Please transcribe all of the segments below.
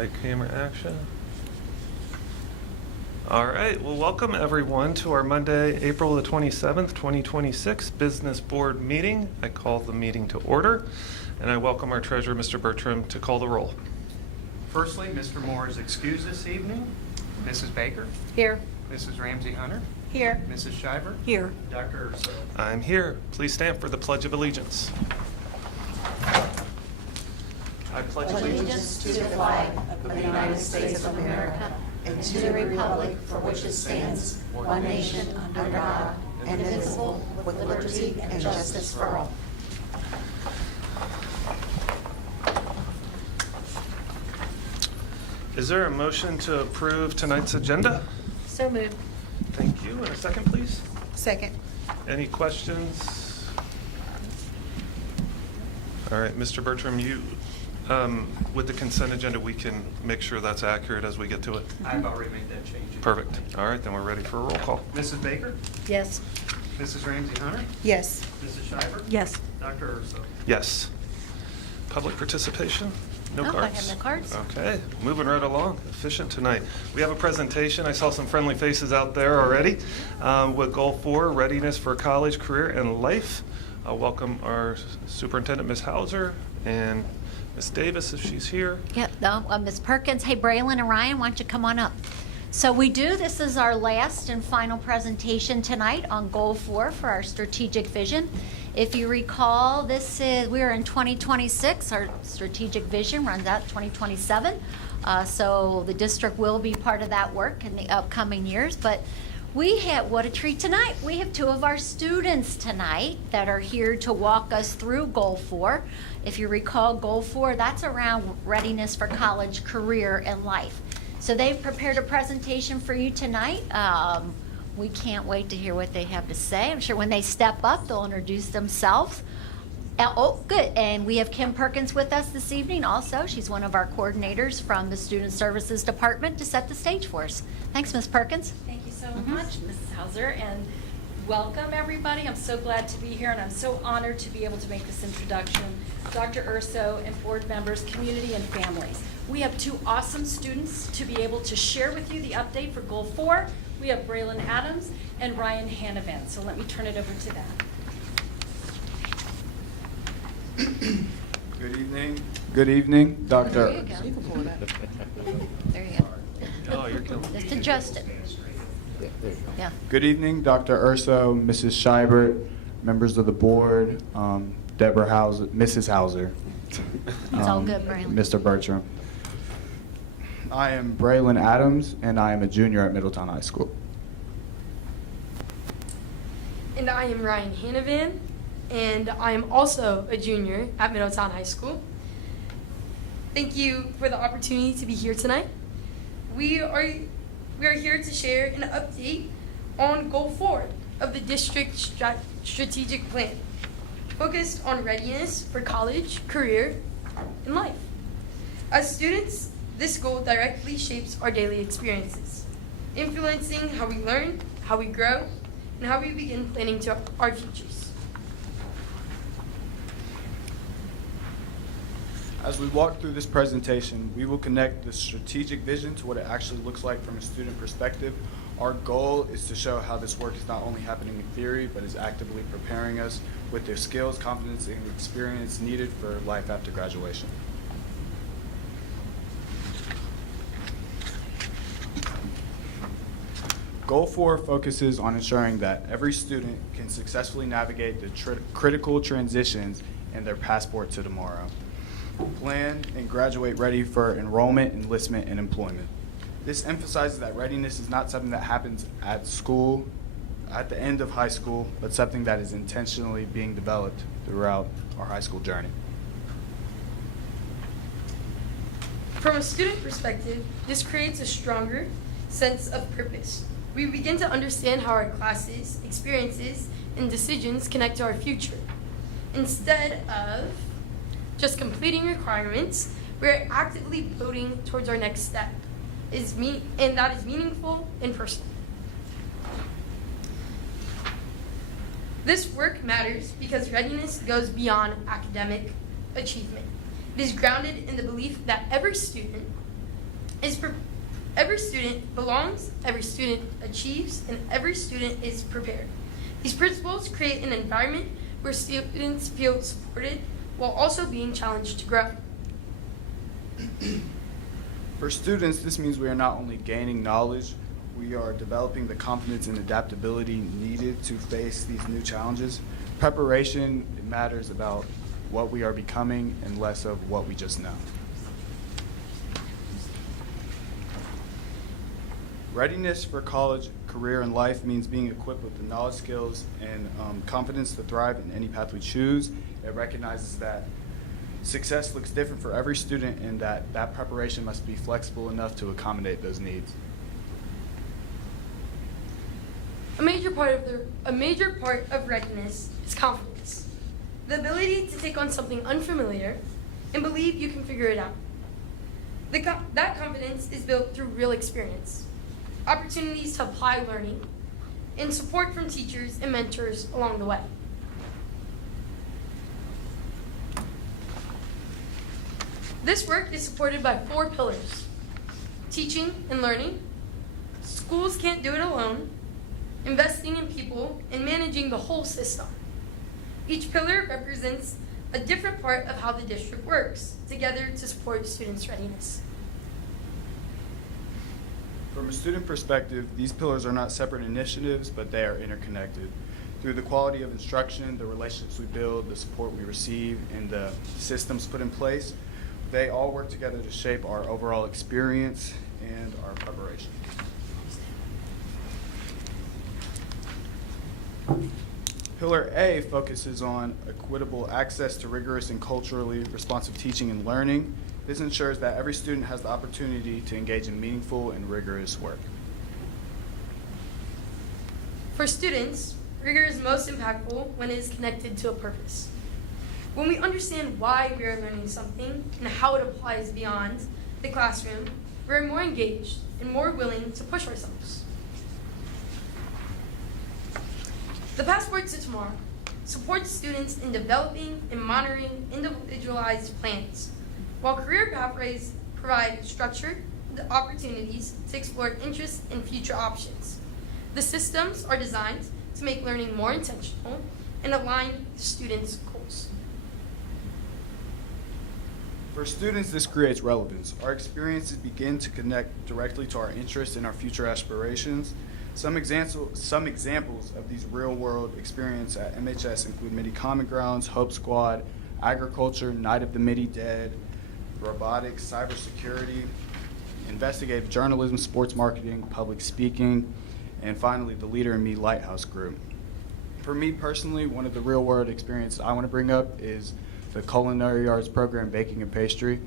Light camera action. All right, well, welcome everyone to our Monday, April the 27th, 2026 Business Board meeting. I call the meeting to order, and I welcome our treasurer, Mr. Bertram, to call the roll. Firstly, Mr. Moore is excused this evening. Mrs. Baker? Here. Mrs. Ramsey Hunter? Here. Mrs. Shiver? Here. Dr. Urso? I'm here. Please stand for the Pledge of Allegiance. I pledge allegiance to the flag of the United States of America and to the republic for which it stands, one nation, under God, indivisible, with liberty and justice for all. Is there a motion to approve tonight's agenda? So moved. Thank you. And a second, please. Second. Any questions? All right, Mr. Bertram, you, with the consent agenda, we can make sure that's accurate as we get to it. I've already made that change. Perfect. All right, then we're ready for a roll call. Mrs. Baker? Yes. Mrs. Ramsey Hunter? Yes. Mrs. Shiver? Yes. Dr. Urso? Yes. Public participation? No No, I cards? have no cards. Okay, moving right along. Efficient tonight. We have a presentation. I saw some friendly faces out there already with Goal 4, Readiness for College, Career, and Life. I'll welcome our Superintendent, Ms. Hauser, and Ms. Davis, if she's here. Yep, no, Ms. Perkins. Hey, Braylon and Ryan, why don't you come on up? So this is our last and final presentation tonight on Goal 4 for our strategic vision. If you recall, we're in 2026. Our strategic vision runs out 2027. So the district will be part of that work in the upcoming years. But what a treat tonight. We have two of our students tonight that are here to walk us through Goal 4. If you recall, Goal 4, that's around readiness for college, career, and life. So they've prepared a presentation for you tonight. We can't wait to hear what they have to say. I'm sure when they step up, they'll introduce themselves. Oh, good. And we have Kim Perkins with us this evening also. She's one of our coordinators from the Student Services Department to set the stage for us. Thanks, Ms. Perkins. Thank you so much, Mrs. Hauser, and welcome everybody. I'm so glad to be here, and I'm so honored to be able to make this introduction. Dr. Urso and board members, community, and families. We have two awesome students to be able to share with you the update for Goal 4. We have Braylon Adams and Ryan Hanavan. So let me turn it over to them. Good evening, Dr. There you go. There you go. Oh, you're killing me. Just adjust it. Yeah. Good evening, Dr. Urso, Mrs. Scheibert, members of the board, Deborah Hauser, Mrs. Hauser. It's all good, Braylon. Mr. Bertram. I am Braylon Adams, and I am a junior at Middletown High School. And I am Ryan Hanavan, and I am also a junior at Middletown High School. Thank you for the opportunity to be here tonight. We are here to share an update on Goal 4 of the district strategic plan, focused on readiness for college, career, and life. As students, this goal directly shapes our daily experiences, influencing how we learn, how we grow, and how we begin planning to our futures. As we walk through this presentation, we will connect the strategic vision to what it actually looks like from a student perspective. Our goal is to show how this work is not only happening in theory, but is actively preparing us with the skills, confidence, and experience needed for life after graduation. Goal 4 focuses on ensuring that every student can successfully navigate the critical transitions in their passport to tomorrow. Plan and graduate ready for enrollment, enlistment, and employment. This emphasizes that readiness is not something that happens at school, at the end of high school, but something that is intentionally being developed throughout our high school journey. From a student perspective, this creates a stronger sense of purpose. We begin to understand how our classes, experiences, and decisions connect to our future. Instead of just completing requirements, we're actively building towards our next step, and that is meaningful and personal. This work matters because readiness goes beyond academic achievement. It is grounded in the belief that every student Every student belongs, every student achieves, and every student is prepared. These principles create an environment where students feel supported while also being challenged to grow. For students, this means we are not only gaining knowledge, we are developing the confidence and adaptability needed to face these new challenges. Preparation matters about what we are becoming and less of what we just know. Readiness for college, career, and life means being equipped with the knowledge, skills, and confidence to thrive in any path we choose. It recognizes that success looks different for every student and that preparation must be flexible enough to accommodate those needs. A major part of readiness is confidence. The ability to take on something unfamiliar and believe you can figure it out. That confidence is built through real experience, opportunities to apply learning, and support from teachers and mentors along the way. This work is supported by 4 pillars: teaching and learning, schools can't do it alone, investing in people, and managing the whole system. Each pillar represents a different part of how the district works together to support students' readiness. From a student perspective, these pillars are not separate initiatives, but they are interconnected. Through the quality of instruction, the relationships we build, the support we receive, and the systems put in place, they all work together to shape our overall experience and our preparation. Pillar A focuses on equitable access to rigorous and culturally responsive teaching and learning. This ensures that every student has the opportunity to engage in meaningful and rigorous work. For students, rigor is most impactful when it is connected to a purpose. When we understand why we are learning something and how it applies beyond the classroom, we are more engaged and more willing to push ourselves. The Passport to Tomorrow supports students in developing and monitoring individualized plans, while career pathways provide structured opportunities to explore interests and future options. The systems are designed to make learning more intentional and align with students' goals. For students, this creates relevance. Our experiences begin to connect directly to our interests and our future aspirations. Some examples of these real-world experiences at MHS include Midi Common Grounds, Hope Squad, agriculture, Night of the Midi Dead, robotics, cybersecurity, investigative journalism, sports marketing, public speaking, and finally the Leader in Me Lighthouse Group. For me personally, one of the real-world experiences I want to bring up is the culinary arts program, baking and pastry.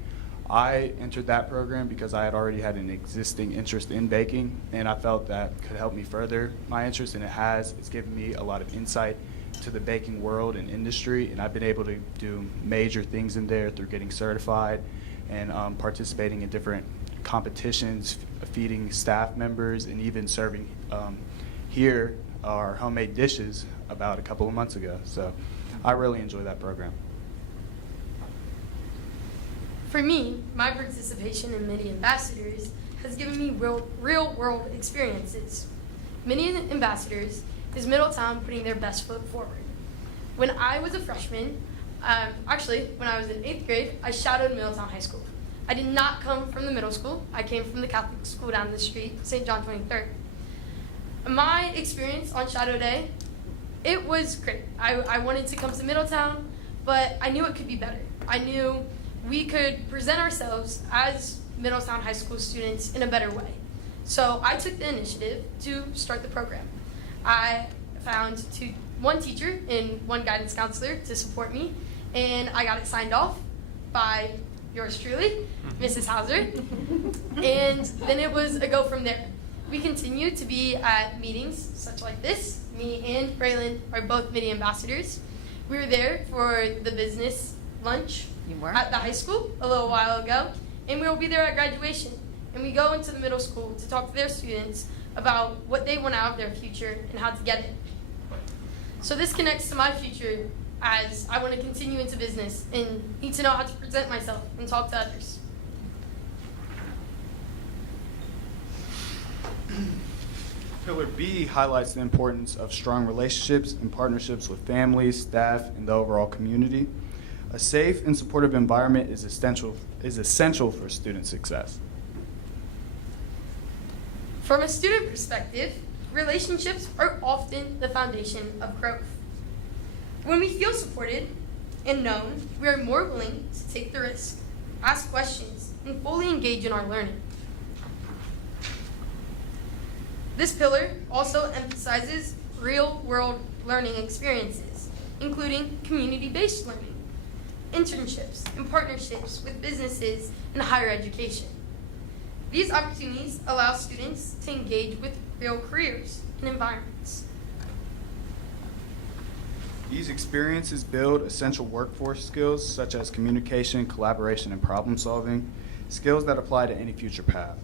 I entered that program because I had already had an existing interest in baking, and I felt that could help me further my interest, and it has. It's given me a lot of insight to the baking world and industry, and I've been able to do major things in there through getting certified and participating in different competitions, feeding staff members, and even serving here our homemade dishes about a couple of months ago. So I really enjoy that program. For me, my participation in Midi Ambassadors has given me real-world experiences. Midi Ambassadors is Middletown putting their best foot forward. When I was a freshman, when I was in 8th grade, I shadowed Middletown High School. I did not come from the middle school. I came from the Catholic school down the street, St. John 23rd. My experience on Shadow Day, it was great. I wanted to come to Middletown, but I knew it could be better. I knew we could present ourselves as Middletown High School students in a better way. So I took the initiative to start the program. I found one teacher and one guidance counselor to support me, and I got it signed off by yours truly, Mrs. Hauser, and then it was a go from there. We continue to be at meetings such like this. Me and Braylon are both Midi Ambassadors. We were there for the business lunch at the high school a little while ago, and we will be there at graduation. And we go into the middle school to talk to their students about what they want out of their future and how to get it. So this connects to my future as I want to continue into business and need to know how to present myself and talk to others. Pillar B highlights the importance of strong relationships and partnerships with families, staff, and the overall community. A safe and supportive environment is essential for student success. From a student perspective, relationships are often the foundation of growth. When we feel supported and known, we are more willing to take the risk, ask questions, and fully engage in our learning. This pillar also emphasizes real-world learning experiences, including community-based learning, internships, and partnerships with businesses and higher education. These opportunities allow students to engage with real careers and environments. These experiences build essential workforce skills such as communication, collaboration, and problem solving, skills that apply to any future path.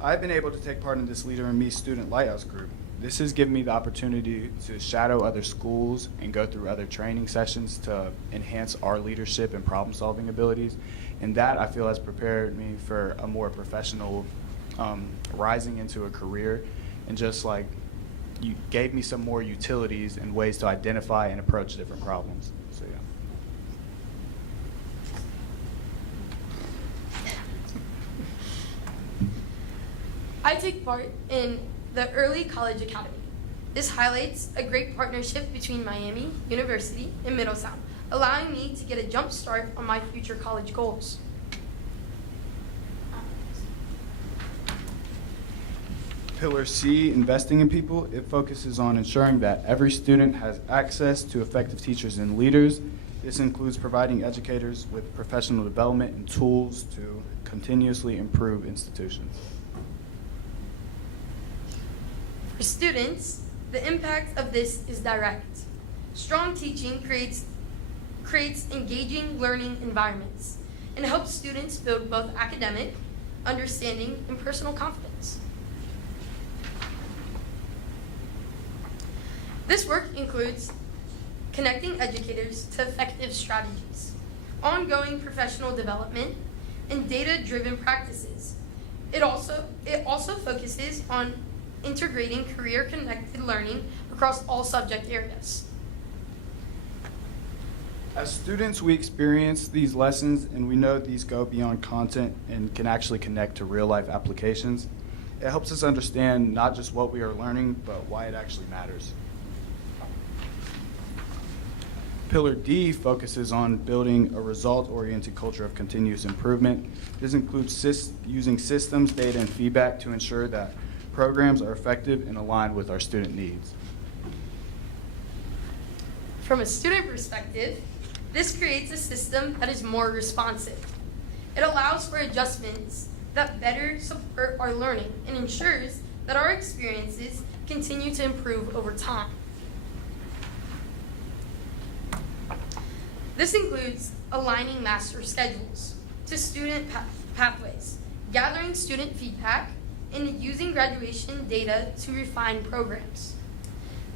I've been able to take part in this Leader in Me student lighthouse group. This has given me the opportunity to shadow other schools and go through other training sessions to enhance our leadership and problem solving abilities. And that I feel has prepared me for a more professional rising into a career, and just like you gave me some more utilities and ways to identify and approach different problems. So yeah. I take part in the Early College Academy. This highlights a great partnership between Miami University and Middletown, allowing me to get a jump start on my future college goals. Pillar C, investing in people, it focuses on ensuring that every student has access to effective teachers and leaders. This includes providing educators with professional development and tools to continuously improve institutions. For students, the impact of this is direct. Strong teaching creates engaging learning environments and helps students build both academic understanding and personal confidence. This work includes connecting educators to effective strategies, ongoing professional development, and data-driven practices. It also focuses on integrating career-connected learning across all subject areas. As students, we experience these lessons and we know these go beyond content and can actually connect to real-life applications. It helps us understand not just what we are learning, but why it actually matters. Pillar D focuses on building a result-oriented culture of continuous improvement. This includes using systems, data, and feedback to ensure that programs are effective and aligned with our student needs. From a student perspective, this creates a system that is more responsive. It allows for adjustments that better support our learning and ensures that our experiences continue to improve over time. This includes aligning master schedules to student pathways, gathering student feedback, and using graduation data to refine programs.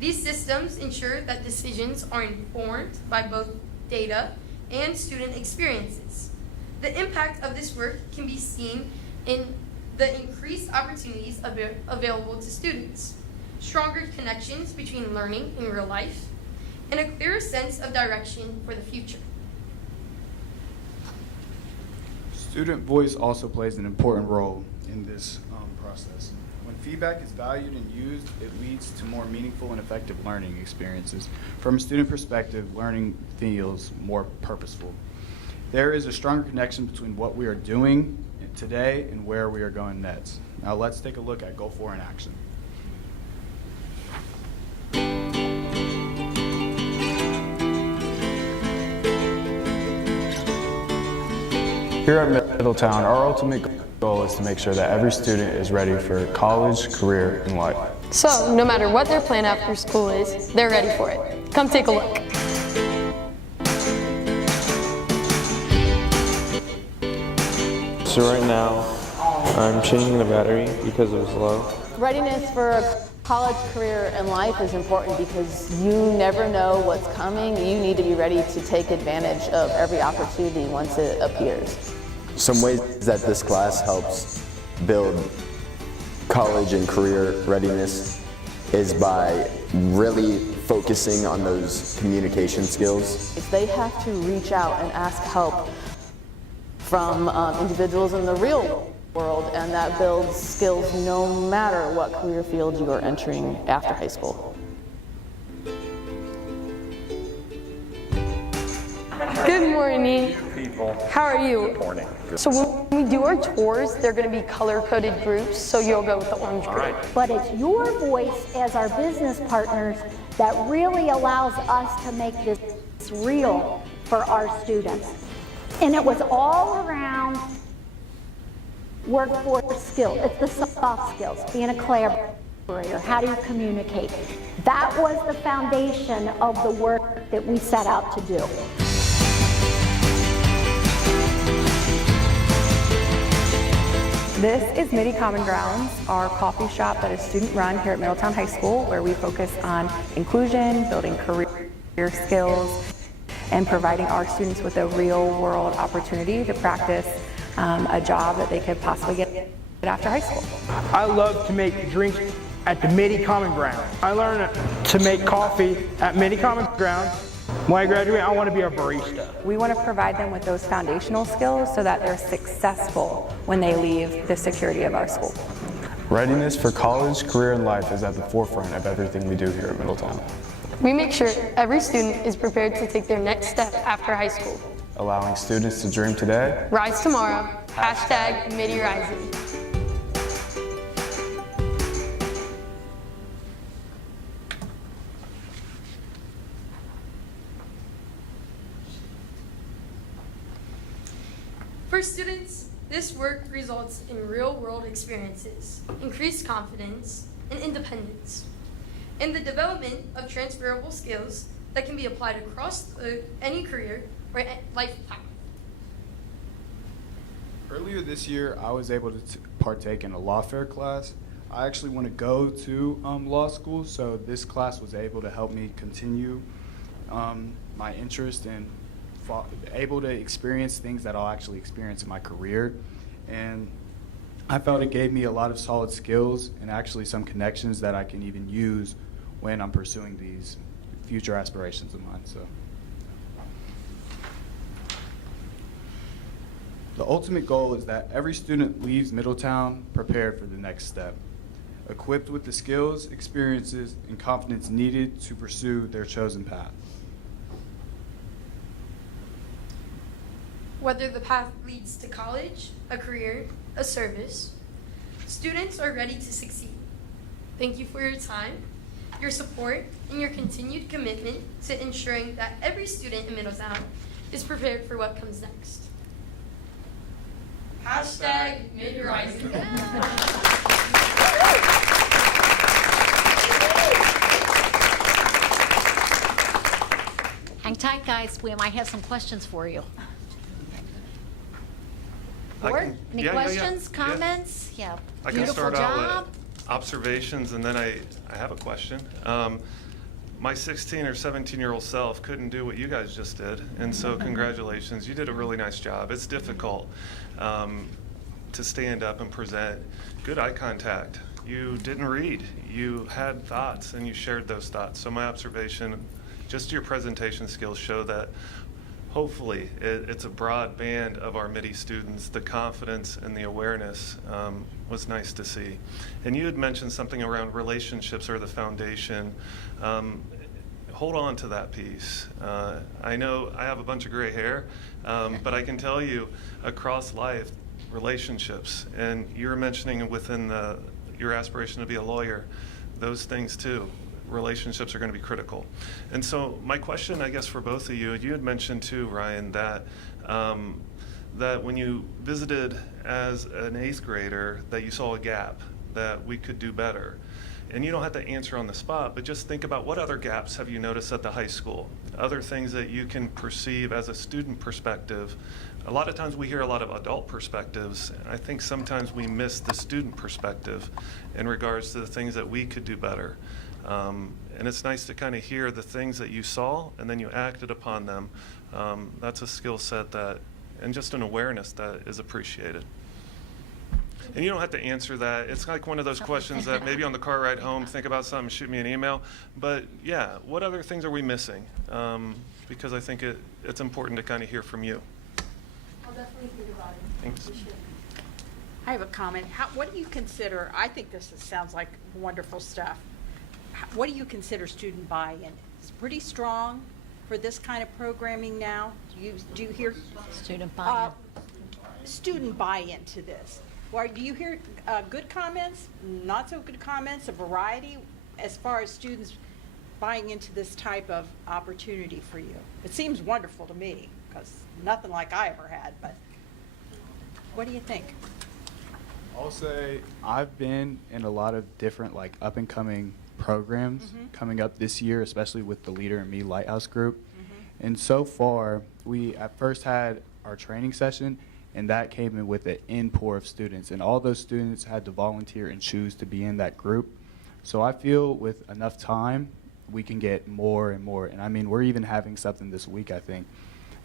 These systems ensure that decisions are informed by both data and student experiences. The impact of this work can be seen in the increased opportunities available to students, stronger connections between learning and real life, and a clearer sense of direction for the future. Student voice also plays an important role in this process. When feedback is valued and used, it leads to more meaningful and effective learning experiences. From a student perspective, learning feels more purposeful. There is a stronger connection between what we are doing today and where we are going next. Now let's take a look at Goal 4 in action. Here at Middletown, our ultimate goal is to make sure that every student is ready for college, career, and life. So, no matter what their plan after school is, they're ready for it. Come take a look. So right now, I'm changing the battery because it was low. Readiness for a college career and life is important because you never know what's coming. You need to be ready to take advantage of every opportunity once it appears. Some ways that this class helps build college and career readiness is by really focusing on those communication skills. They have to reach out and ask help from individuals in the real world, and that builds skills no matter what career field you are entering after high school. Good morning. How are you? Morning. So when we do our tours, they're going to be color-coded groups, so you'll go with the orange group. But it's your voice as our business partners that really allows us to make this real for our students. And it was all around workforce skills. It's the soft skills, being a collaborator, how do you communicate? That was the foundation of the work that we set out to do. This is Midi Common Grounds, our coffee shop that is student-run here at Middletown High School, where we focus on inclusion, building career skills, and providing our students with a real-world opportunity to practice a job that they could possibly get after high school. I love to make drinks at the Midi Common Ground. I learned to make coffee at Midi Common Ground. When I graduate, I want to be a barista. We want to provide them with those foundational skills so that they're successful when they leave the security of our school. Readiness for college, career, and life is at the forefront of everything we do here at Middletown. We make sure every student is prepared to take their next step after high school. Allowing students to dream today, Rise tomorrow, hashtag Midi Rising. For students, this work results in real-world experiences, increased confidence, and independence, and the development of transferable skills that can be applied across any career or life path. Earlier this year, I was able to partake in a law fair class. I actually want to go to law school, so this class was able to help me continue my interest in able to experience things that I'll actually experience in my career. And I felt it gave me a lot of solid skills and actually some connections that I can even use when I'm pursuing these future aspirations of mine. So, the ultimate goal is that every student leaves Middletown prepared for the next step, equipped with the skills, experiences, and confidence needed to pursue their chosen path. Whether the path leads to college, a career, a service, students are ready to succeed. Thank you for your time, your support, and your continued commitment to ensuring that every student in Middletown is prepared for what comes next. Hashtag Midi Rising. Hang tight, guys. We might have some questions for you. Board, any questions, comments? Yeah. I can Beautiful start job. out with observations, and then I have a question. My 16 or 17-year-old self couldn't do what you guys just did, and so congratulations. You did a really nice job. It's difficult to stand up and present. Good eye contact. You didn't read. You had thoughts, and you shared those thoughts. So my observation, just your presentation skills show that hopefully it's a broad band of our MIDI students. The confidence and the awareness was nice to see. And you had mentioned something around relationships or the foundation. Hold on to that piece. I know I have a bunch of gray hair, but I can tell you across life, relationships, and you're mentioning within your aspiration to be a lawyer, those things too. Relationships are going to be critical. And so my question, I guess, for both of you, you had mentioned too, Ryan, that that when you visited as an 8th grader, that you saw a gap, that we could do better. And you don't have to answer on the spot, but just think about what other gaps have you noticed at the high school? Other things that you can perceive as a student perspective. A lot of times we hear a lot of adult perspectives, and I think sometimes we miss the student perspective in regards to the things that we could do better. And it's nice to kind of hear the things that you saw and then you acted upon them. That's a skill set that, and just an awareness that is appreciated. And you don't have to answer that. It's like one of those questions that maybe on the car ride home, think about something, shoot me an email. But yeah, what other things are we missing? Because I think it's important to kind of hear from you. I'll definitely think about it. Thanks. I have a comment. What do you consider, I think sounds like wonderful stuff. What do you consider student buy-in? It's pretty strong for this kind of programming now. Do you hear? Student buy-in. Student buy-in to this. Or do you hear good comments, not so good comments, a variety as far as students buying into this type of opportunity for you? It seems wonderful to me because nothing like I ever had, but what do you think? I'll say I've been in a lot of different like up and coming programs coming up this year, especially with the Leader in Me Lighthouse group. And so far, we at first had our training session, and that came in with an in-pour of students, and all those students had to volunteer and choose to be in that group. So I feel with enough time, we can get more and more. And I mean, we're even having something this week, I think,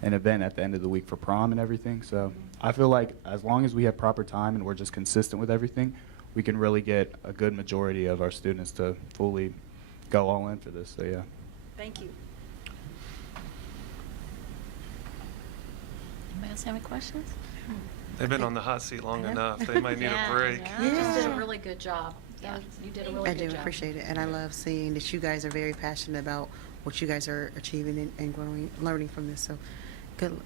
an event at the end of the week for prom and everything. So I feel like as long as we have proper time and we're just consistent with everything, we can really get a good majority of our students to fully go all in for this. So yeah. Thank you. Anybody else have any questions? They've been on the hot seat long enough. They might need a break. You just did a really good job. You did a really I good job. do appreciate it, and I love seeing that you guys are very passionate about what you guys are achieving and growing, learning from this. So, good.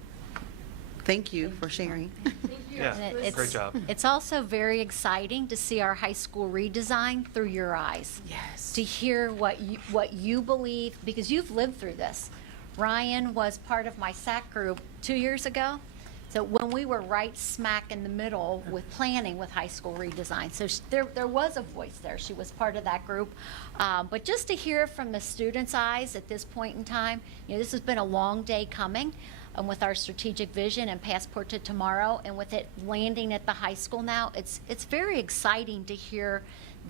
Thank you for sharing. Yeah, And great job. It's also very exciting to see our high school redesign through your eyes. Yes. To hear what you believe, because you've lived through this. Ryan was part of my SAC group 2 years ago. So when we were right smack in the middle with planning with high school redesign. So there was a voice there. She was part of that group. But just to hear from the students' eyes at this point in time, this has been a long day coming with our strategic vision and Passport to Tomorrow, and with it landing at the high school now, it's very exciting to hear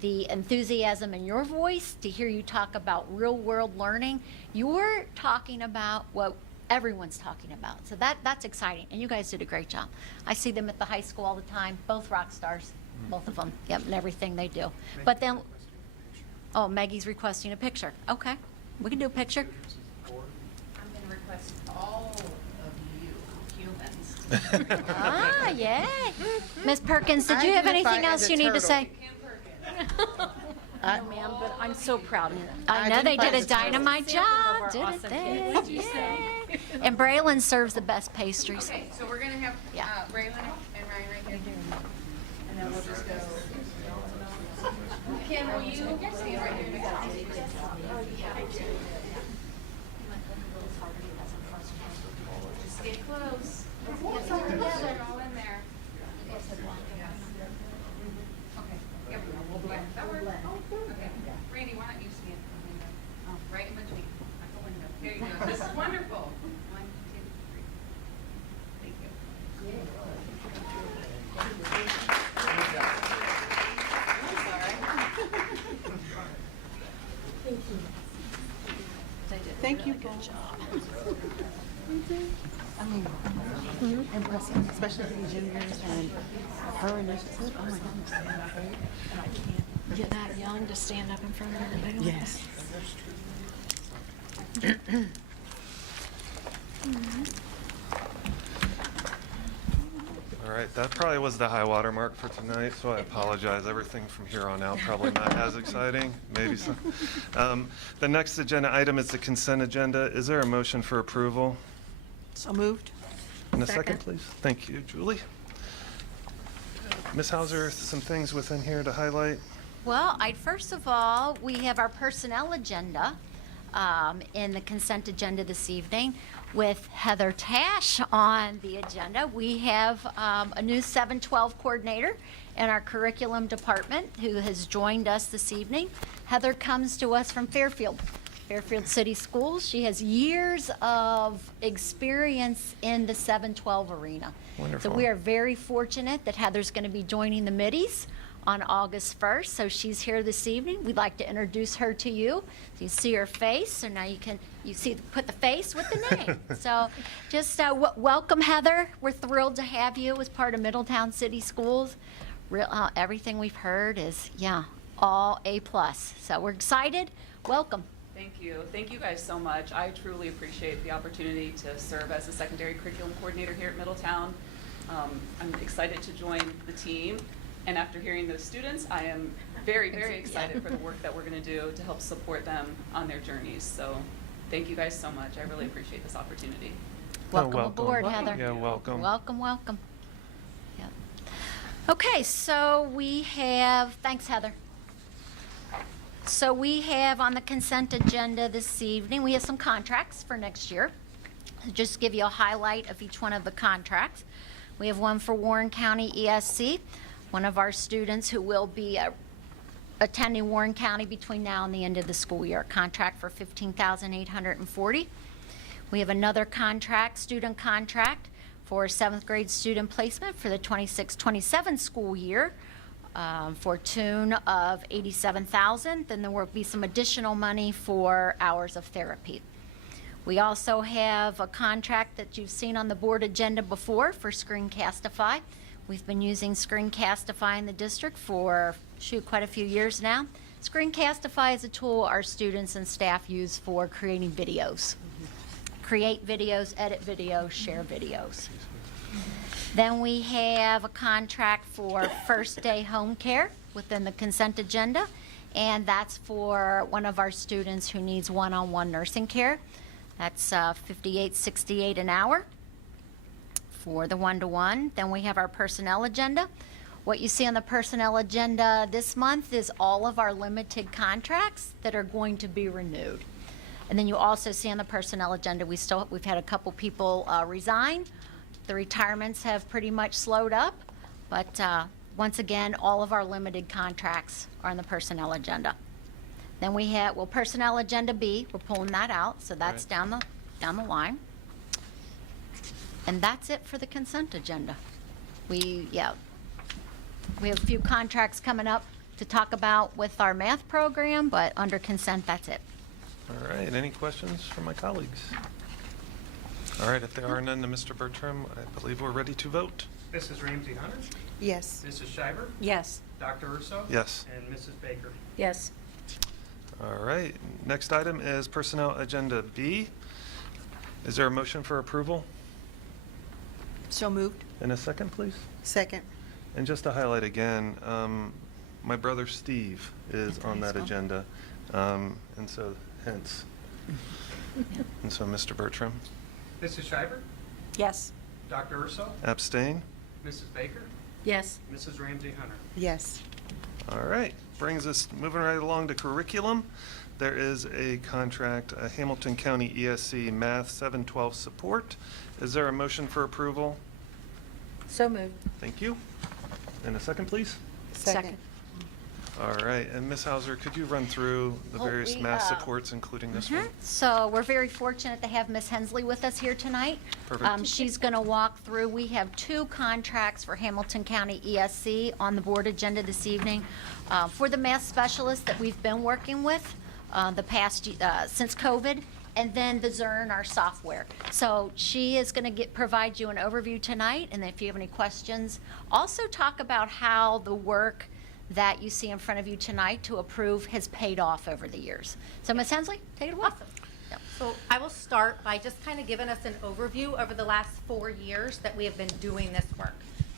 the enthusiasm in your voice, to hear you talk about real world learning. You're talking about what everyone's talking about. So that's exciting. And you guys did a great job. I see them at the high school all the time, both rock stars, both of them, yep, and everything they do. But then, oh, Maggie's requesting a picture. Okay, we can do a picture. I'm going to request all of you humans. Ah, yay. Miss Perkins, did you have anything else you need to say? No, ma'am, but I'm so proud of you. I know they did a dynamite job, didn't Awesome they? kids. What'd you say? And Braylon serves the best pastries. Okay, so we're going to have Braylon and Ryan right here. And then we'll just go. Kim, will you stand right here next to me? Just stay close. Get them together, all in there. Okay. Yep. Yeah, that works. Okay. Randy, why don't you stand right in between at the window? There you go. This is wonderful. 1, 2, 3. Thank you. Good job. I mean, impressive, especially for the juniors and her initiative. Oh my goodness. And I can't. You're that young to stand up in front of everybody like Yes. All right, that probably was the high water mark for tonight, so I apologize. Everything from here on out probably not as exciting, maybe some. The next agenda item is the consent agenda. Is there a motion for approval? So moved. In a second, please. Thank you, Julie. Ms. Hauser, some things within here to highlight? Well, first of all, we have our personnel agenda in the consent agenda this evening with Heather Tash on the agenda. We have a new 712 coordinator in our curriculum department who has joined us this evening. Heather comes to us from Fairfield City Schools. She has years of experience in the 712 arena. Wonderful. So we are very fortunate that Heather's going to be joining the Middies on August 1st. So she's here this evening. We'd like to introduce her to you. So you see her face, so now put the face with the name. So just welcome, Heather. We're thrilled to have you as part of Middletown City Schools. everything we've heard is, yeah, all A+. So we're excited. Welcome. Thank you. Thank you guys so much. I truly appreciate the opportunity to serve as a secondary curriculum coordinator here at Middletown. I'm excited to join the team. And after hearing those students, I am very, very excited for the work that we're going to do to help support them on their journeys. So thank you guys so much. I really appreciate this opportunity. Welcome aboard, Heather. Yeah, welcome. Welcome, welcome. Yeah. Okay, so we have, thanks, Heather. So we have on the consent agenda this evening, we have some contracts for next year. Just give you a highlight of each one of the contracts. We have one for Warren County ESC, one of our students who will be attending Warren County between now and the end of the school year, a contract for $15,840. We have another contract, student contract, for 7th grade student placement for the 26-27 school year for a tune of $87,000. Then there will be some additional money for hours of therapy. We also have a contract that you've seen on the board agenda before for Screencastify. We've been using Screencastify in the district for, quite a few years now. Screencastify is a tool our students and staff use for creating videos. Create videos, edit videos, share videos. Then we have a contract for first day home care within the consent agenda, and that's for one of our students who needs one-on-one nursing care. That's $58.68 an hour for the one-to-one. Then we have our personnel agenda. What you see on the personnel agenda this month is all of our limited contracts that are going to be renewed. And then you also see on the personnel agenda, we've had a couple people resign. The retirements have pretty much slowed up, but once again, all of our limited contracts are on the personnel agenda. Then we have, personnel agenda B, we're pulling that out, so that's down the line. And that's it for the consent agenda. We have a few contracts coming up to talk about with our math program, but under consent, that's it. All right, any questions from my colleagues? All right, if there are none to Mr. Bertram, I believe we're ready to vote. Mrs. Ramsey Hunter? Yes. Mrs. Shiver? Yes. Dr. Urso? Yes. And Mrs. Baker? Yes. All right, next item is Personnel Agenda B. Is there a motion for approval? So moved. And a second, please? Second. And just to highlight again, my brother Steve is on that agenda, and so hence. And so Mr. Bertram? Mrs. Shiver? Yes. Dr. Urso? Abstain? Mrs. Baker? Yes. Mrs. Ramsey Hunter? Yes. All right, brings us moving right along to curriculum. There is a contract, Hamilton County ESC Math 712 support. Is there a motion for approval? So moved. Thank you. And a second, please? Second. All right, and Ms. Hauser, could you run through the various math supports, including this one? So we're very fortunate to have Ms. Hensley with us here tonight. Perfect. She's going to walk through, we have 2 contracts for Hamilton County ESC on the board agenda this evening for the math specialists that we've been working with the past, since COVID, and then the Zern, our software. So she is going to provide you an overview tonight, and if you have any questions, also talk about how the work that you see in front of you tonight to approve has paid off over the years. So Ms. Hensley, take it away. Awesome. So I will start by just kind of giving us an overview over the last 4 years that we have been doing this work.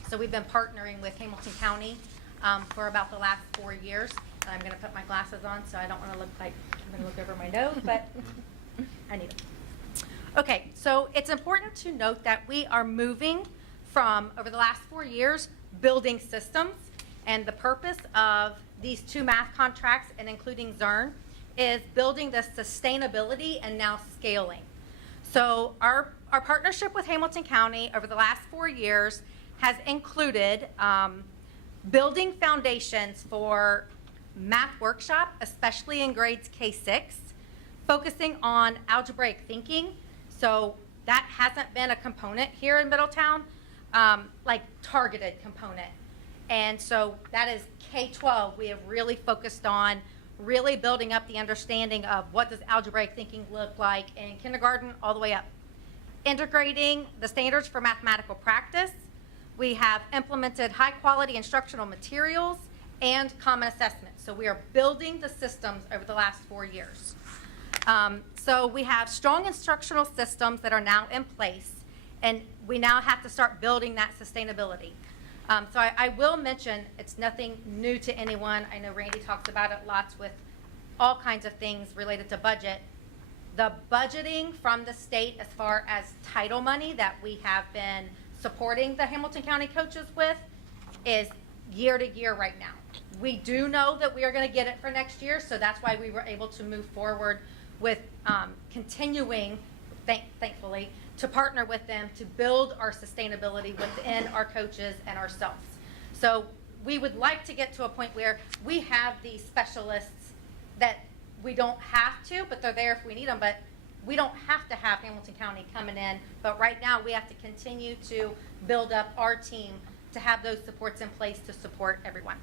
So we've been partnering with Hamilton County for about the last 4 years. I'm going to put my glasses on so I don't want to look like I'm going to look over my nose, but I need them. Okay, so it's important to note that we are moving from, over the last 4 years, building systems. And the purpose of these 2 math contracts, and including Zern, is building the sustainability and now scaling. So our partnership with Hamilton County over the last 4 years has included building foundations for math workshop, especially in grades K-6, focusing on algebraic thinking. So that hasn't been a component here in Middletown, like targeted component. And so that is K-12. We have really focused on really building up the understanding of what does algebraic thinking look like in kindergarten all the way up. Integrating the standards for mathematical practice We have implemented high-quality instructional materials and common assessment. So we are building the systems over the last 4 years. So we have strong instructional systems that are now in place, and we now have to start building that sustainability. So I will mention, it's nothing new to anyone. I know Randy talks about it lots with all kinds of things related to budget. The budgeting from the state as far as title money that we have been supporting the Hamilton County coaches with is year to year right now. We do know that we are going to get it for next year, so that's why we were able to move forward with continuing, thankfully, to partner with them to build our sustainability within our coaches and ourselves. So we would like to get to a point where we have these specialists that we don't have to, but they're there if we need them, but we don't have to have Hamilton County coming in, but right now we have to continue to build up our team to have those supports in place to support everyone.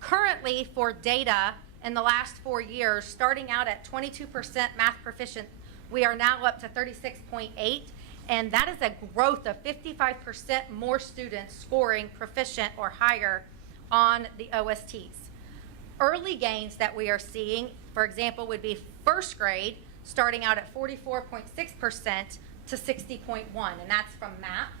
Currently, for data in the last 4 years, starting out at 22% math proficient, we are now up to 36.8, and that is a growth of 55% more students scoring proficient or higher on the OSTs. Early gains that we are seeing, for example, would be first grade, starting out at 44.6% to 60.1, and that's from math.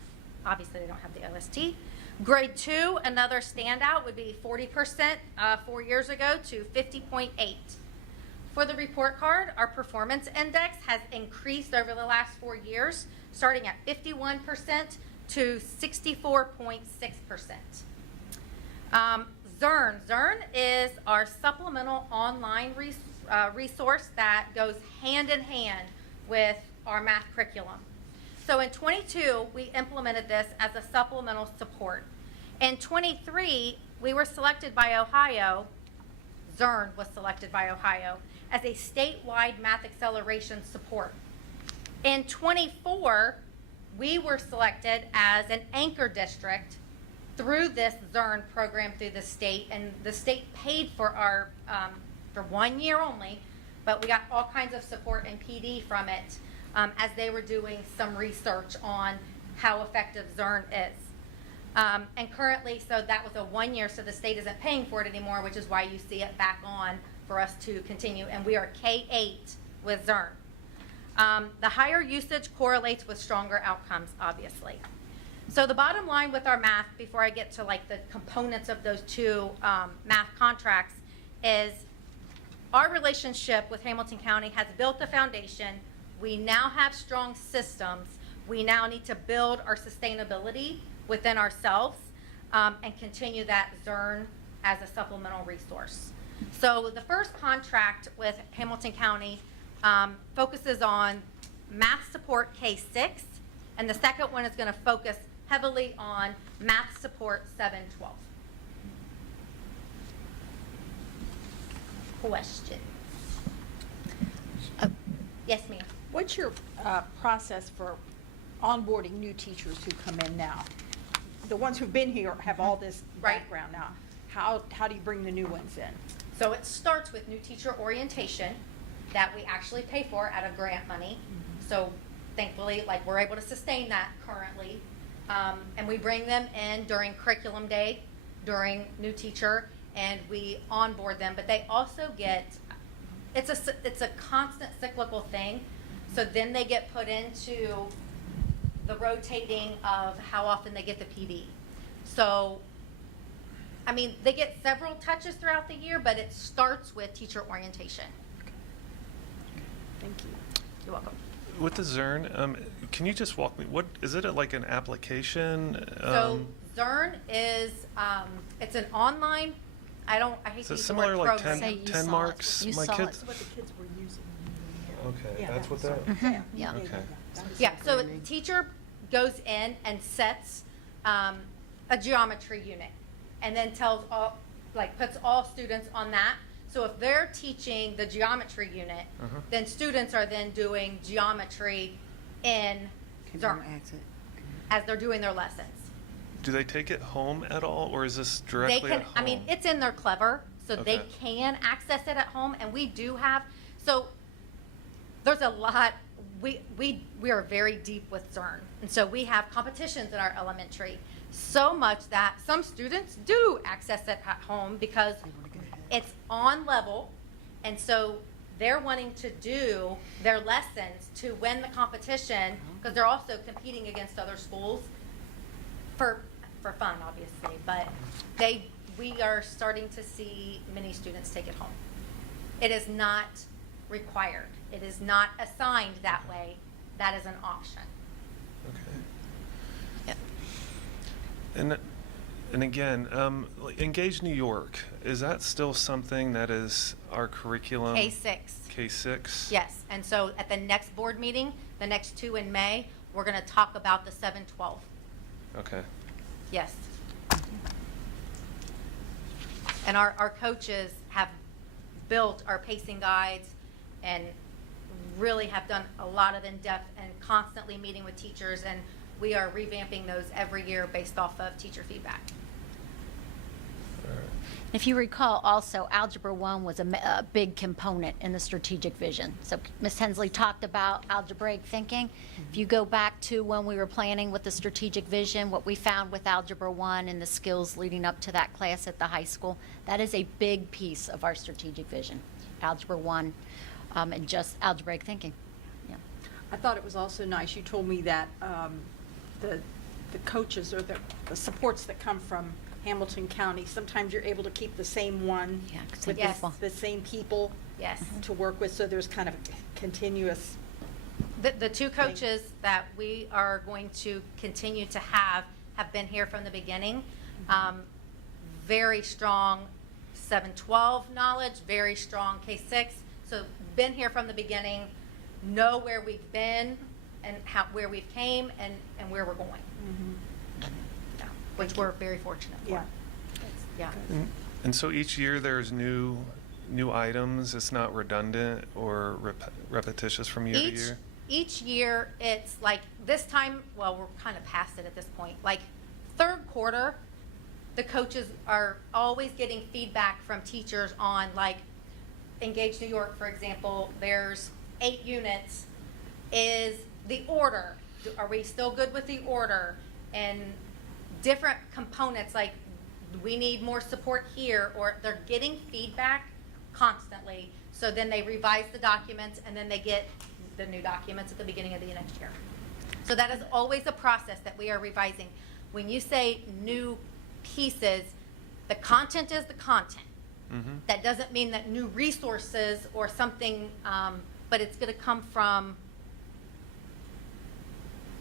Obviously, they don't have the OST. Grade 2, another standout would be 40% 4 years ago to 50.8. For the report card, our performance index has increased over the last 4 years, starting at 51% to 64.6%. Zern is our supplemental online resource that goes hand in hand with our math curriculum. So in 22, we implemented this as a supplemental support. In 23, we were selected by Ohio, Zern was selected by Ohio, as a statewide math acceleration support. In 24, we were selected as an anchor district through this Zern program through the state, and the state paid for our, for 1 year only, but we got all kinds of support and PD from it as they were doing some research on how effective Zern is. And currently, so that was a 1 year, so the state isn't paying for it anymore, which is why you see it back on for us to continue, and we are K-8 with Zern. The higher usage correlates with stronger outcomes, obviously. So the bottom line with our math, before I get to like the components of those two math contracts, is our relationship with Hamilton County has built the foundation. We now have strong systems. We now need to build our sustainability within ourselves and continue that Zern as a supplemental resource. So the first contract with Hamilton County focuses on math support K-6, and the second one is going to focus heavily on math support 7-12. Questions? Yes, ma'am. What's your process for onboarding new teachers who come in now? The ones who've been here have all this background now. How do you bring the new ones in? So it starts with new teacher orientation that we actually pay for out of grant money. So thankfully, like, we're able to sustain that currently. And we bring them in during curriculum day, during new teacher, and we onboard them. But they also get, it's a constant cyclical thing. So then they get put into the rotating of how often they get the PD. So, I mean, they get several touches throughout the year, but it starts with teacher orientation. Thank you. You're welcome. With the Zern, can you just walk me, what, is it like an application? So Zern is, it's an online, I hate to use the word similar like program. 10 marks? My kids. That's what the kids were using. Okay, Yeah, that's what that's that. right. Yeah. Okay. Yeah, so the teacher goes in and sets a geometry unit and then tells all, like, puts all students on that. So if they're teaching the geometry unit, then students are then doing geometry in Zern as they're doing their lessons. Do they take it home at all, or is this directly They can, at home? I mean, it's in their Clever, so they Okay. can access it at home, and we do have, so there's a lot, we are very deep with Zern. And so we have competitions in our elementary, so much that some students do access it at home because it's on level. And so they're wanting to do their lessons to win the competition because they're also competing against other schools for fun, obviously. But we are starting to see many students take it home. It is not required. It is not assigned that way. That is an option. Okay. Yep. And again, Engage New York, is that still something that is our curriculum? K-6. K-6? Yes. And so at the next board meeting, the next 2 in May, we're going to talk about the 7-12. Okay. Yes. And our coaches have built our pacing guides and really have done a lot of in-depth and constantly meeting with teachers, and we are revamping those every year based off of teacher feedback. If you recall, also, Algebra 1 was a big component in the strategic vision. So Ms. Hensley talked about algebraic thinking. If you go back to when we were planning with the strategic vision, what we found with Algebra 1 and the skills leading up to that class at the high school, that is a big piece of our strategic vision, Algebra 1, and just algebraic thinking. Yeah. I thought it was also nice, you told me that the coaches or the supports that come from Hamilton County, sometimes you're able to keep the same one with Yes. the same people Yes. to work with, so there's kind of continuous. The 2 coaches that we are going to continue to have been here from the beginning. Very strong 7-12 knowledge, very strong K-6. So been here from the beginning, know where we've been and where we've came and where we're going. Mm-hmm. Yeah, which we're very fortunate for. Yeah. Yeah. And so each year there's new items. It's not redundant or repetitious from year to year? Each year, it's like this time, well, we're kind of past it at this point. Like 3rd quarter, the coaches are always getting feedback from teachers on, like, Engage New York, for example, there's 8 units. Is the order, are we still good with the order? And different components, like we need more support here, or they're getting feedback constantly. So then they revise the documents and then they get the new documents at the beginning of the next year. So that is always a process that we are revising. When you say new pieces, the content is the content. Mm-hmm. That doesn't mean that new resources or something, but it's going to come from,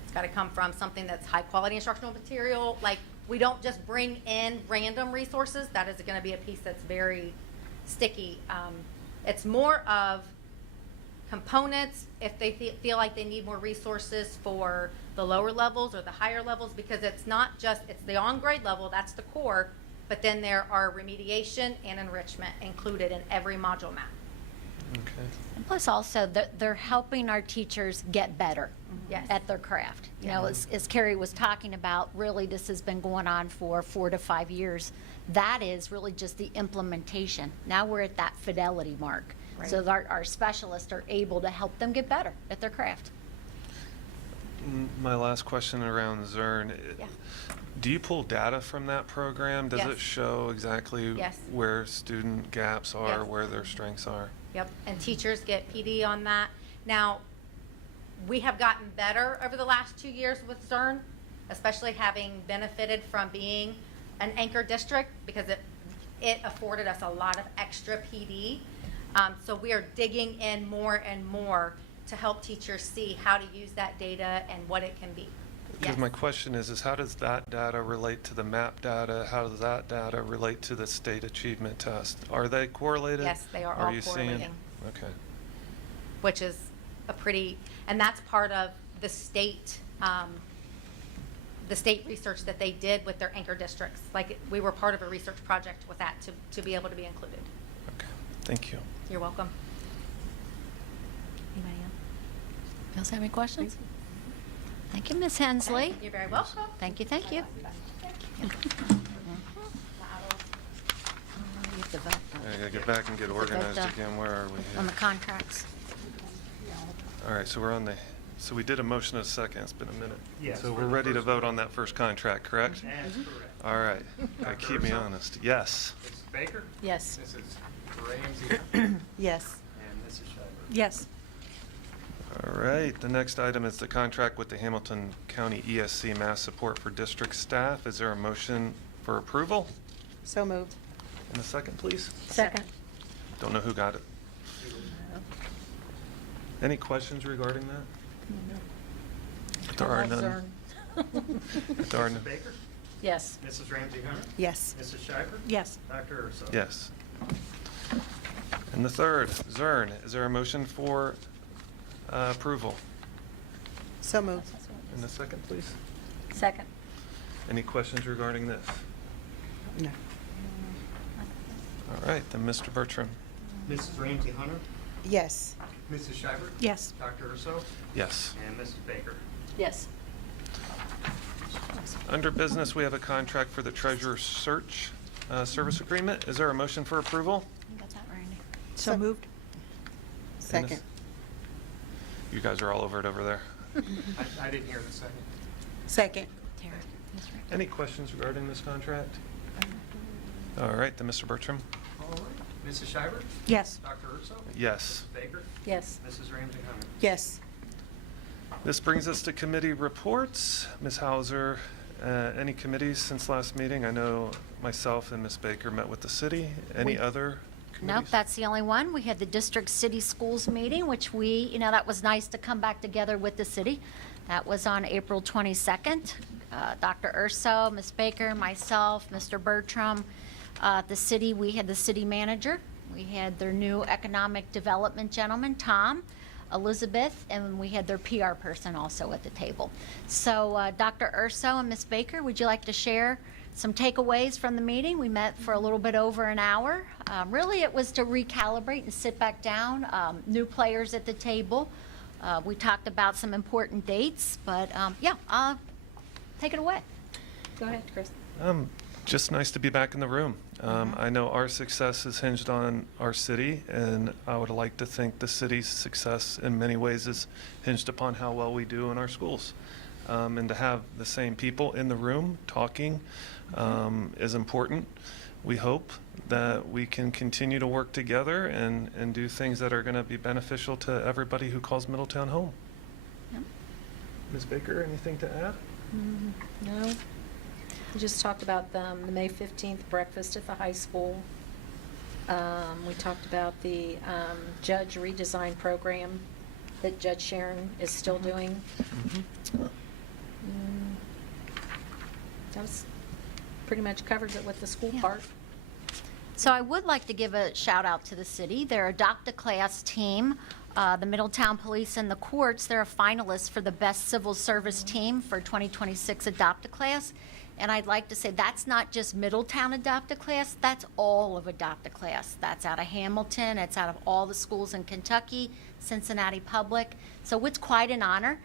it's got to come from something that's high quality instructional material. Like, we don't just bring in random resources. That is going to be a piece that's very sticky. It's more of components if they feel like they need more resources for the lower levels or the higher levels, because it's not just, it's the on-grade level, that's the core, but then there are remediation and enrichment included in every module map. Okay. And plus also, they're helping our teachers get better Yes. at their craft. You know, as Carrie was talking about, really this has been going on for 4 to 5 years. That is really just the implementation. Now we're at that fidelity mark. Right. So our specialists are able to help them get better at their craft. My last question around Zern. Yeah. Do you pull data from that program? Does Yes. it show exactly Yes. where student gaps are, Yes. where their strengths are? Yep, and teachers get PD on that. Now, we have gotten better over the last 2 years with Zern, especially having benefited from being an anchor district, because it afforded us a lot of extra PD. So we are digging in more and more to help teachers see how to use that data and what it can be. Because my question is how does that data relate to the MAP data? How does that data relate to the state achievement test? Are they correlated? Yes, they are all you correlating. Seeing? Okay. Which is a pretty, and that's part of the state research that they did with their anchor districts. Like, we were part of a research project with that to be able to be included. Okay. Thank you. You're welcome. Anybody else have any questions? Thank you, Ms. Hensley. You're very welcome. Thank you, thank you. I gotta get back and get organized again. Where are we here? On the contracts. All right, so we're on the So we did a motion and a second. It's been a minute. Yes, So for we're the ready to first vote on that first contract, correct? That's correct. All right. Dr. Keep me Urso? honest. Yes. Mrs. Baker? Yes. Mrs. Ramsey? Yes. And Mrs. Schreiber? Yes. All right. The next item is the contract with the Hamilton County ESC Mass Support for District Staff. Is there a motion for approval? So moved. And a second, please? Second. Don't know who got it. Any questions regarding that? There are none. There are none. Mrs. Baker? Yes. Mrs. Ramsey Hunter? Yes. Mrs. Schreiber? Yes. Dr. Urso? Yes. And the third, Zern, is there a motion for approval? So moved. And a second, please? Second. Any questions regarding this? No. All right, then Mr. Bertram. Mrs. Ramsey Hunter? Yes. Mrs. Schreiber? Yes. Dr. Urso? Yes. And Mrs. Baker? Yes. Under business, we have a contract for the treasurer search service agreement. Is there a motion for approval? You got that, Randy? So moved. Second. You guys are all over it over there. I didn't hear the second. Second. Tara, Ms. Rick. Any questions regarding this contract? All right, then Mr. Bertram. All right. Mrs. Schreiber? Yes. Dr. Urso? Yes. Mrs. Baker? Yes. Mrs. Ramsey Hunter? Yes. This brings us to committee reports. Ms. Hauser, any committees since last meeting? I know myself and Ms. Baker met with the city. Any other committees? Nope, that's the only one. We had the district city schools meeting, which that was nice to come back together with the city. That was on April 22nd. Dr. Urso, Ms. Baker, myself, Mr. Bertram, the city, we had the city manager. We had their new economic development gentleman, Tom, Elizabeth, and we had their PR person also at the table. So Dr. Urso and Ms. Baker, would you like to share some takeaways from the meeting? We met for a little bit over an hour. Really, it was to recalibrate and sit back down. New players at the table. We talked about some important dates, but yeah, take it away. Go ahead, Chris. Just nice to be back in the room. I know our success is hinged on our city, and I would like to think the city's success in many ways is hinged upon how well we do in our schools. And to have the same people in the room talking is important. We hope that we can continue to work together and do things that are going to be beneficial to everybody who calls Middletown home. Yep. Ms. Baker, anything to add? No. We just talked about the May 15th breakfast at the high school. We talked about the judge redesign program that Judge Sharon is still doing. That was pretty much covers it with the school part. So I would like to give a shout out to the city. Their Adopt-A-Class team, the Middletown Police and the courts, they're a finalist for the Best Civil Service Team for 2026 Adopt-A-Class. And I'd like to say that's not just Middletown Adopt-A-Class, that's all of Adopt-A-Class. That's out of Hamilton, it's out of all the schools in Kentucky, Cincinnati Public. So it's quite an honor.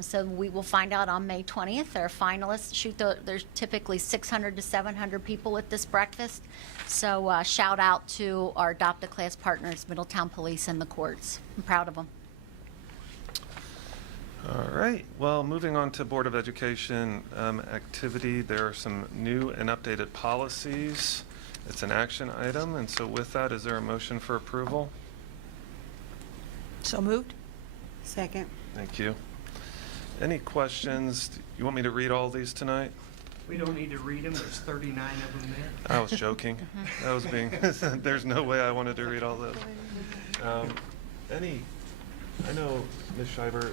So we will find out on May 20th. They're finalists. There's typically 600 to 700 people at this breakfast. So shout out to our Adopt-A-Class partners, Middletown Police and the courts. I'm proud of them. All right. Well, moving on to Board of Education activity, there are some new and updated policies. It's an action item, and so with that, is there a motion for approval? So moved. Second. Thank you. Any questions? You want me to read all these tonight? We don't need to read them. There's 39 of them there. I was joking. I was being, there's no way I wanted to read all those. I know, Ms. Schreiber,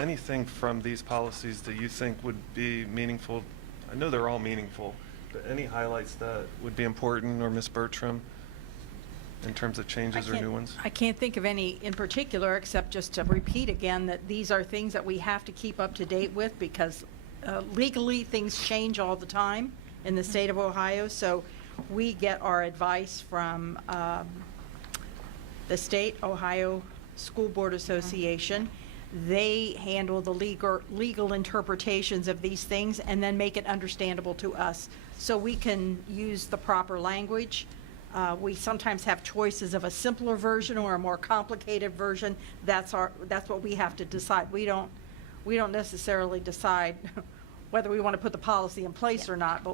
anything from these policies that you think would be meaningful? I know they're all meaningful, but any highlights that would be important, or Ms. Bertram, in terms of changes or new ones? I can't think of any in particular, except just to repeat again that these are things that we have to keep up to date with, because legally things change all the time in the state of Ohio. So we get our advice from the state Ohio School Board Association. They handle the legal interpretations of these things and then make it understandable to us, so we can use the proper language We sometimes have choices of a simpler version or a more complicated version. That's what we have to decide. We don't necessarily decide whether we want to put the policy in place or not,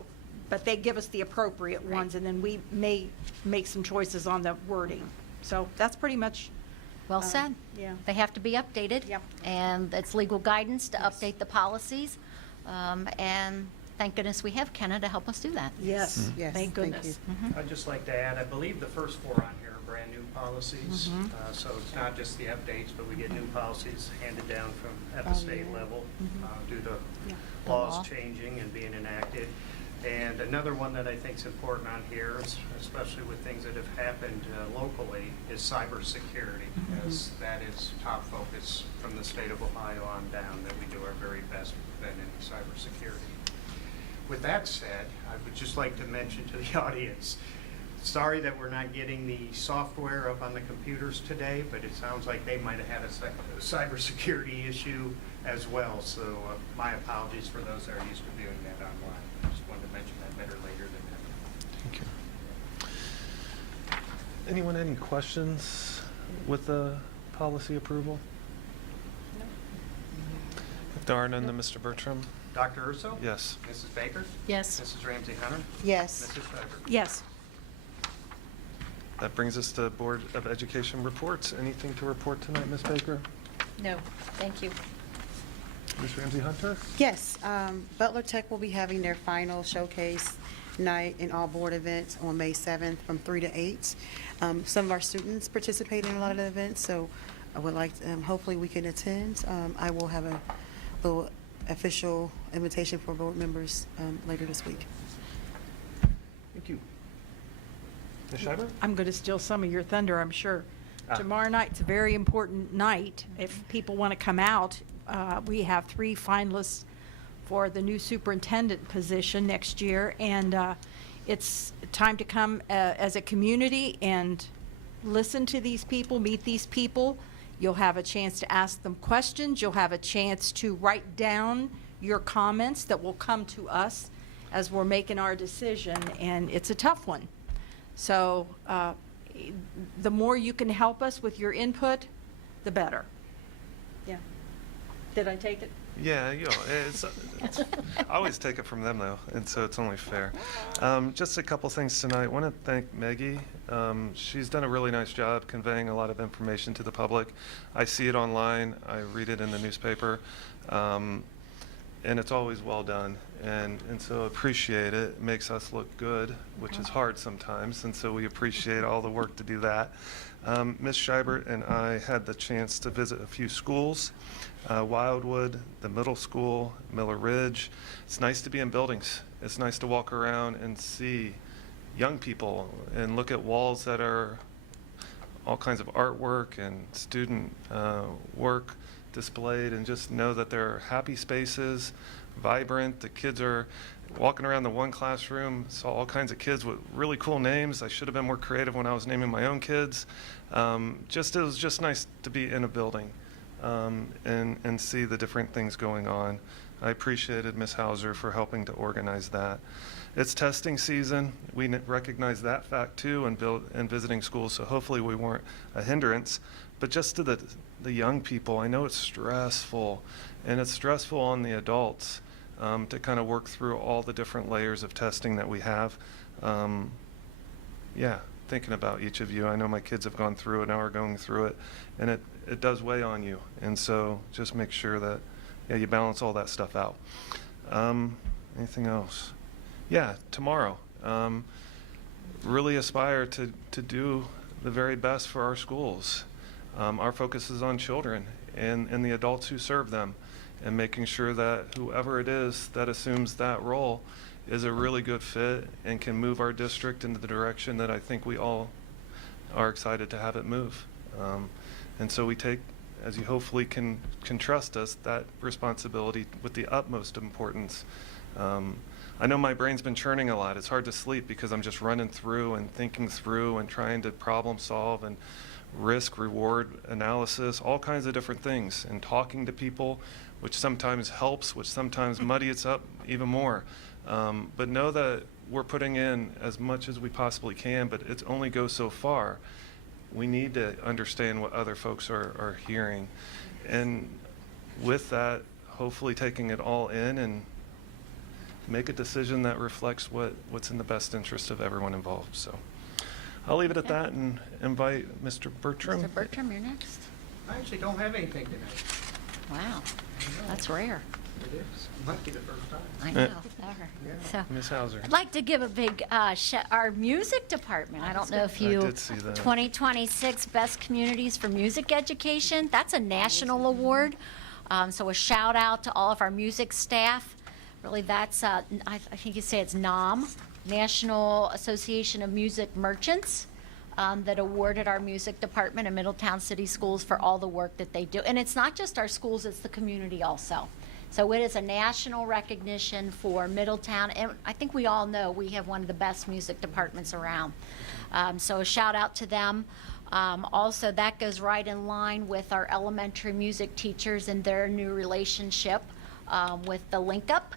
but they give us the appropriate ones, and then we may make some choices on the wording. So that's pretty much. Well said. Yeah. They have to be updated. Yep. And it's legal guidance to update the policies. And thank goodness we have Kenna to help us do that. Yes, Yes, thank thank goodness. I'd just like to add, I believe the first 4 on here are brand-new policies. So it's not just the updates, but we get new policies handed down from at the state level due to laws changing and being enacted. And another one that I think is important on here, especially with things that have happened locally, is cybersecurity, as that is top focus from the state of Ohio on down, that we do our very best preventing cybersecurity. With that said, I would just like to mention to the audience, sorry that we're not getting the software up on the computers today, but it sounds like they might have had a cybersecurity issue as well. So my apologies for those that are used to viewing that online. I just wanted to mention that better later than Thank you. Anyone any questions with the policy approval? No. If there are none, then Mr. Bertram. Dr. Urso? Yes. Mrs. Baker? Yes. Mrs. Ramsey Hunter? Yes. Mrs. Schreiber? Yes. That brings us to Board of Education reports. Anything to report tonight, Ms. Baker? No, thank you. Ms. Ramsey Hunter? Yes, Butler Tech will be having their final showcase night in all board events on May 7th from 3 to 8. Some of our students participate in a lot of the events, so I would like to, hopefully we can attend. I will have a little official invitation for board members later this week. Thank you. Ms. Schreiber? I'm going to steal some of your thunder, I'm sure. Ah. Tomorrow night's a very important night. If people want to come out, we have 3 finalists for the new superintendent position next year, and it's time to come as a community and listen to these people, meet these people. You'll have a chance to ask them questions. You'll have a chance to write down your comments that will come to us as we're making our decision, and it's a tough one. So the more you can help us with your input, the better. Yeah. Did I take it? Yeah, I always take it from them, though, and so it's only fair. Just a couple things tonight. I want to thank Maggie. She's done a really nice job conveying a lot of information to the public. I see it online. I read it in the newspaper, and it's always well done. And so appreciate it. It makes us look good, which is hard sometimes, and so we appreciate all the work to do that. Ms. Scheibert and I had the chance to visit a few schools, Wildwood, the middle school, Miller Ridge. It's nice to be in buildings. It's nice to walk around and see young people and look at walls that are all kinds of artwork and student work displayed, and just know that they're happy spaces, vibrant. The kids are walking around the one classroom, saw all kinds of kids with really cool names. I should have been more creative when I was naming my own kids. It was just nice to be in a building and see the different things going on. I appreciated Ms. Hauser for helping to organize that. It's testing season. We recognize that fact too in visiting schools, so hopefully we weren't a hindrance. But just to the young people, I know it's stressful, and it's stressful on the adults to kind of work through all the different layers of testing that we have. Thinking about each of you. I know my kids have gone through it, now are going through it, and it does weigh on you. And so just make sure that you balance all that stuff out. Anything else? Tomorrow. Really aspire to do the very best for our schools. Our focus is on children and the adults who serve them, and making sure that whoever it is that assumes that role is a really good fit and can move our district into the direction that I think we all are excited to have it move. And so we take, as you hopefully can trust us, that responsibility with the utmost importance. I know my brain's been churning a lot. It's hard to sleep because I'm just running through and thinking through and trying to problem solve and risk reward analysis, all kinds of different things, and talking to people, which sometimes helps, which sometimes muddies it up even more. But know that we're putting in as much as we possibly can, but it only goes so far. We need to understand what other folks are hearing. And with that, hopefully taking it all in and make a decision that reflects what's in the best interest of everyone involved. So I'll leave it at that and invite Mr. Bertram. Mr. Bertram, you're next. I actually don't have anything tonight. Wow, that's rare. It is. Might be the first time. I know, never. So, Ms. Hauser. I'd like to give a big, our music department. I don't know if I you, did see that. 2026 Best Communities for Music Education. That's a national award. So a shout out to all of our music staff. Really, that's, I think you say it's NAM, National Association of Music Merchants, that awarded our music department in Middletown City Schools for all the work that they do. And it's not just our schools, it's the community also. So it is a national recognition for Middletown, and I think we all know we have one of the best music departments around. So a shout out to them. Also, that goes right in line with our elementary music teachers and their new relationship with the Link Up.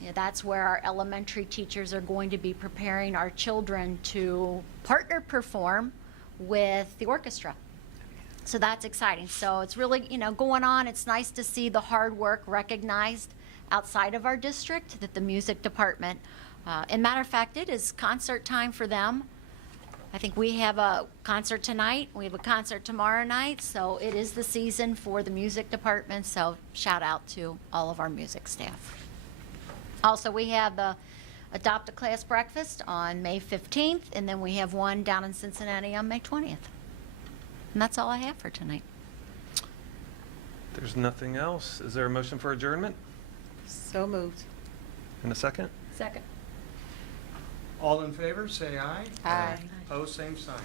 You know, that's where our elementary teachers are going to be preparing our children to partner perform with the orchestra. So that's exciting. So it's really, going on. It's nice to see the hard work recognized outside of our district, that the music department, and matter of fact, it is concert time for them. I think we have a concert tonight. We have a concert tomorrow night. So it is the season for the music department. So shout out to all of our music staff. Also, we have the Adopt a Class breakfast on May 15th, and then we have one down in Cincinnati on May 20th. And that's all I have for tonight. There's nothing else. Is there a motion for adjournment? So moved. In a second? Second. All in favor, say aye. Aye. Opposed, same sign.